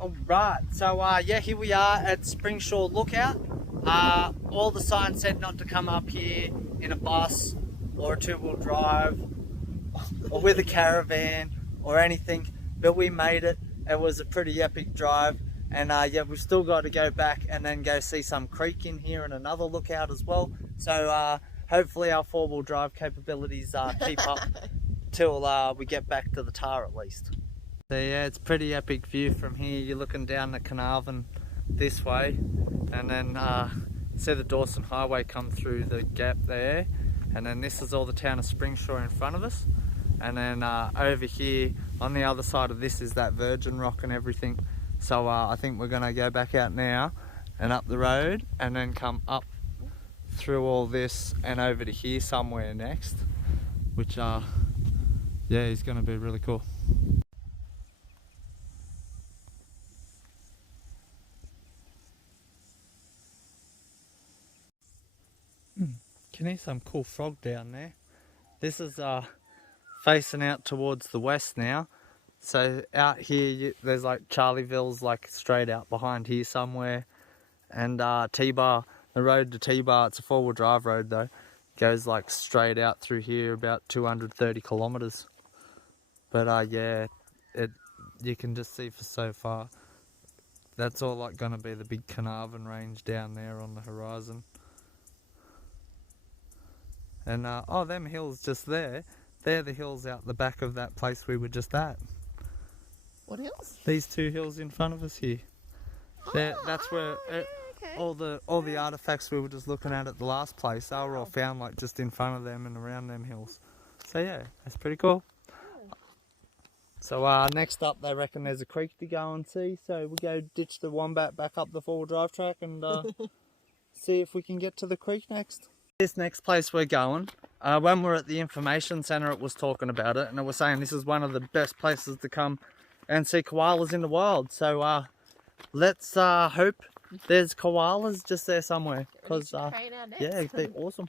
Alright, so yeah, here we are at Springshore Lookout. All the signs said not to come up here in a bus or a two-wheel drive or with a caravan or anything, but we made it. It was a pretty epic drive, and yeah, we've still got to go back and then go see some creek in here and another lookout as well. So hopefully our four-wheel drive capabilities keep up till we get back to the tar at least. So yeah, it's a pretty epic view from here. You're looking down the Carnarvon this way, and then see the Dawson Highway come through the gap there, and then this is all the town of Springshore in front of us, and then over here on the other side of this is that Virgin Rock and everything. So I think we're gonna go back out now and up the road and then come up through all this and over to here somewhere next, which yeah, is gonna be really cool. Can hear some cool frog down there. This is facing out towards the west now. So out here there's like Charlieville's like straight out behind here somewhere, and T-Bar, the road to T-Bar, it's a four-wheel drive road though, goes like straight out through here about 230 kilometers. But yeah, you can just see for so far. That's all like gonna be the big Carnarvon range down there on the horizon. And oh, them hills just there, they're the hills out the back of that place we were just at. What hills? These two hills in front of us here. That's where yeah, okay. all the artifacts we were just looking at the last place, they were all found like just in front of them and around them hills. So yeah, that's pretty cool. So next up, they reckon there's a creek to go and see, so we go ditch the Wombat back up the four-wheel drive track and see if we can get to the creek next. This next place we're going, when we're at the information centre, it was talking about it, and it was saying this is one of the best places to come and see koalas in the wild. So let's hope there's koalas just there somewhere, because yeah, they're awesome.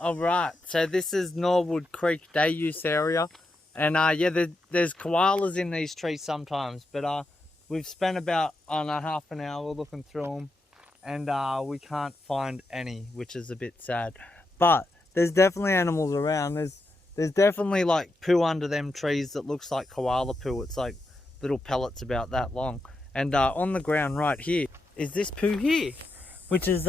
Alright, so this is Norwood Creek day use area, and yeah, there's koalas in these trees sometimes, but we've spent about half an hour looking through them, and we can't find any, which is a bit sad. But there's definitely animals around. There's definitely like poo under them trees that looks like koala poo. It's like little pellets about that long, and on the ground right here is this poo here, which is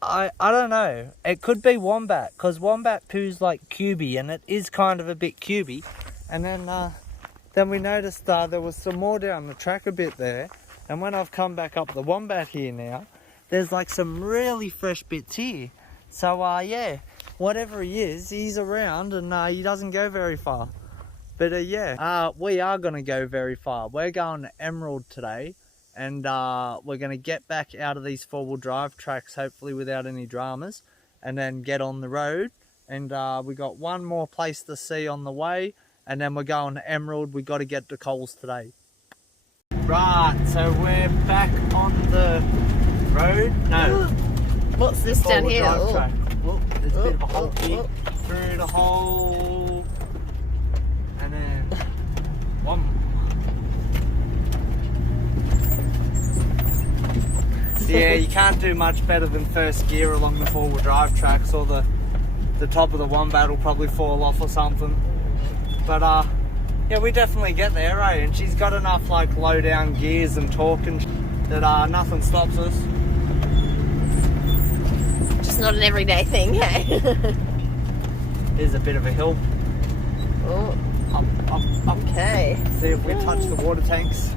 I don't know, it could be wombat, because wombat poo's like cubey, and it is kind of a bit cubey. And then we noticed there was some more down the track a bit there, and when I've come back up the Wombat here now, there's like some really fresh bits here. So yeah, whatever he is, he's around, and he doesn't go very far. But yeah, we are going to go very far. We're going to Emerald today, and we're going to get back out of these four-wheel drive tracks, hopefully without any dramas, and then get on the road. And we got one more place to see on the way, and then we're going to Emerald. We got to get to Coles today. Right, so we're back on the road. No. What's this down here? Track. Look, there's a bit of a hole here. Through the hole, and then one. Yeah, you can't do much better than first gear along the four-wheel drive tracks, or the top of the Wombat will probably fall off or something. But yeah, we definitely get there, eh? And she's got enough like low down gears and torque and that nothing stops us. Just not an everyday thing, hey? Here's a bit of a hill. Oh, Up. okay. See if we touch the water tanks.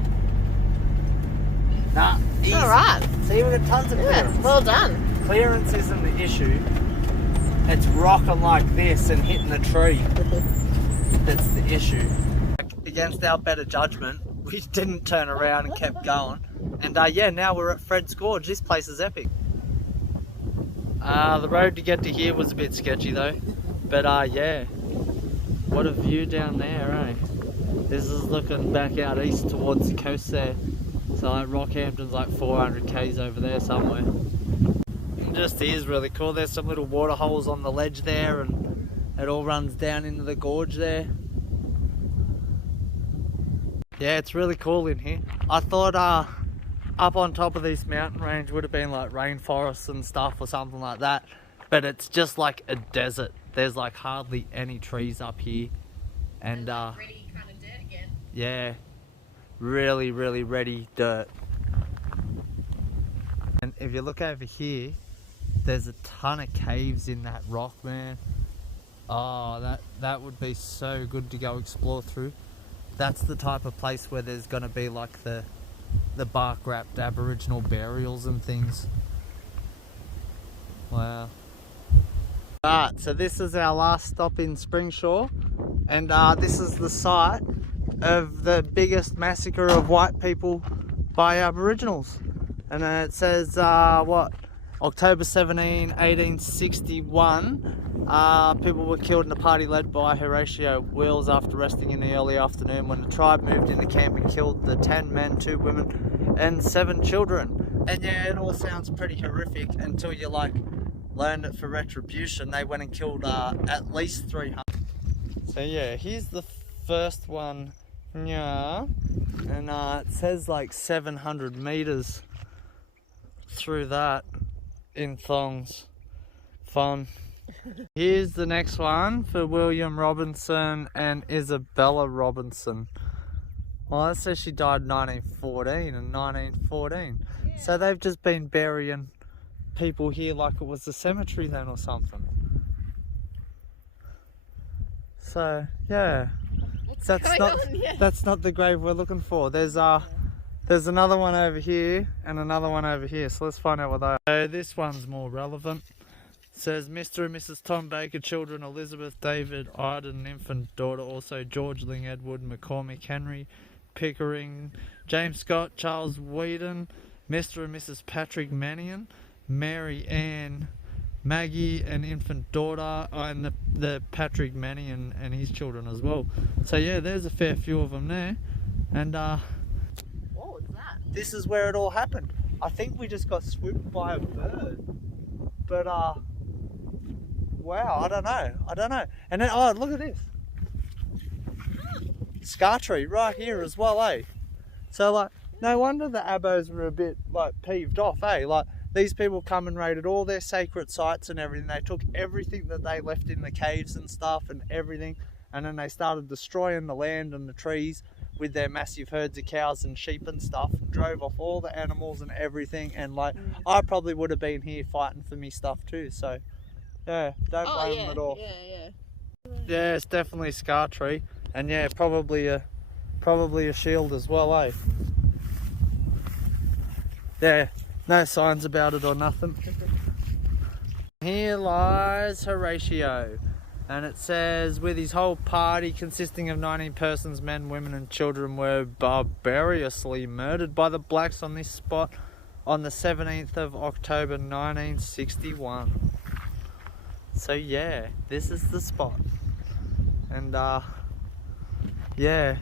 Nah, easy. All right. See, we've got tons of clearance. Well done. Clearance isn't the issue. it's rocking like this and hitting the tree. That's the issue. Against our better judgment, we didn't turn around and kept going. And yeah, now we're at Fred's Gorge. This place is epic. The road to get to here was a bit sketchy though. But yeah, what a view down there, eh? This is looking back out east towards the coast there. So like Rockhampton's like 400 k's over there somewhere. And just is really cool. There's some little water holes on the ledge there, and it all runs down into the gorge there. Yeah, it's really cool in here. I thought up on top of this mountain range would have been like rainforests and stuff or something like that, but it's just like a desert. There's like hardly any trees up here, and Ready kind of dirt again. yeah, really ready dirt. And if you look over here, there's a ton of caves in that rock, man. Oh, that would be so good to go explore through. That's the type of place where there's gonna be like the bark wrapped Aboriginal burials and things. Wow. Alright, so this is our last stop in Springshaw, and this is the site of the biggest massacre of white people by Aboriginals. And it says what? October 17, 1861, people were killed in a party led by Horatio Wills after resting in the early afternoon when the tribe moved into camp and killed the 10 men, 2 women and 7 children. And yeah, it all sounds pretty horrific until you like learn that for retribution they went and killed at least 300. So yeah, here's the first one. Yeah, and it says like 700 meters through that in thongs. Fun. Here's the next one for William Robinson and Isabella Robinson. Well, that says she died in 1914 and 1914. Yeah. So they've just been burying people here like it was a cemetery then or something. So yeah, that's not the grave we're looking for. There's another one over here and another one over here, so let's find out what they are. So this one's more relevant. It says Mr. and Mrs. Tom Baker, children Elizabeth, David, Arden, infant daughter, also George Ling, Edward, McCormick, Henry, Pickering, James Scott, Charles Whedon, Mr. and Mrs. Patrick Mannion, Mary Ann, Maggie and infant daughter, and the Patrick Mannion and his children as well. So yeah, there's a fair few of them there. And what was that? This is where it all happened. I think we just got swooped by a bird. But wow, I don't know. And then, oh, look at this. Scar tree right here as well, eh? So like, no wonder the Abos were a bit like peeved off, eh? Like, these people come and raided all their sacred sites and everything. They took everything that they left in the caves and stuff and everything, and then they started destroying the land and the trees with their massive herds of cows and sheep and stuff, and drove off all the animals and everything. And like, I probably would have been here fighting for me stuff too. So yeah, don't blame them at all. Yeah, it's definitely a scar tree, and yeah, probably a shield as well, eh? Yeah. No signs about it or nothing. Here lies Horatio, and it says, with his whole party consisting of 19 persons, men, women and children, were barbarously murdered by the blacks on this spot on the 17th of October 1961. So yeah, this is the spot. And yeah,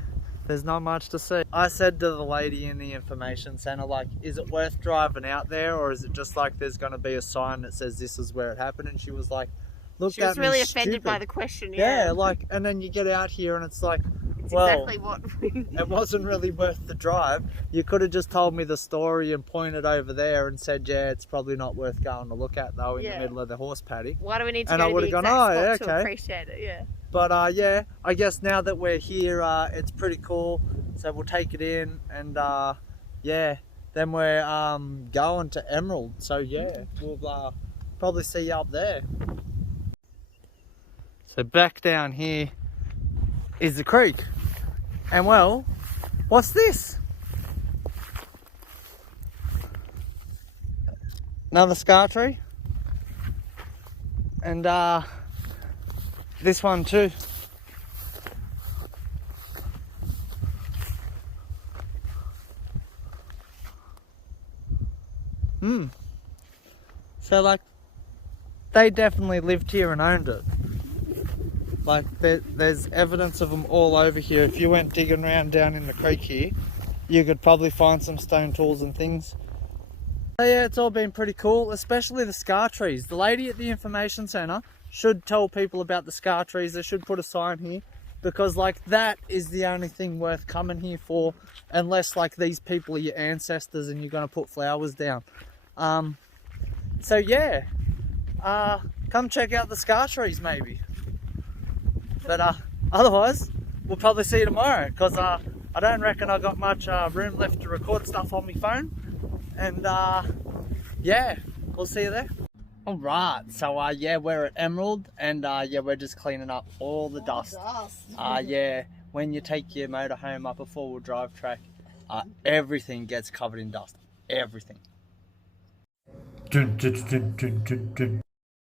there's not much to see. I said to the lady in the information centre, like, is it worth driving out there, or is it just like there's going to be a sign that says this is where it happened? And she was like, look, she was really offended by the question. Yeah, like, and then you get out here and it's like, it's well, exactly what it wasn't really worth the drive. You could have just told me the story and pointed over there and said, yeah, it's probably not worth going to look at though in the middle of the horse paddock. Why do we need to and go I would to the have gone, exact oh, spot yeah, to appreciate it? Yeah. But yeah, I guess now that we're here, it's pretty cool. So we'll take it in, and yeah, then we're going to Emerald. So yeah, we'll probably see you up there. So back down here is the creek. And well, what's this? Another scar tree? And this one too. So like, they definitely lived here and owned it. Like there's evidence of them all over here. If you went digging around down in the creek here, you could probably find some stone tools and things. So yeah, it's all been pretty cool, especially the scar trees. The lady at the information centre should tell people about the scar trees. They should put a sign here, because like that is the only thing worth coming here for, unless like these people are your ancestors and you're going to put flowers down. So yeah, come check out the scar trees maybe. But otherwise, we'll probably see you tomorrow, because I don't reckon I got much room left to record stuff on my phone. And yeah, we'll see you there. Alright, so yeah, we're at Emerald, and yeah, we're just cleaning up all the dust. Yeah, when you take your motorhome up a four-wheel drive track, everything gets covered in dust. Everything. Dun, dun, dun, dun, dun, dun.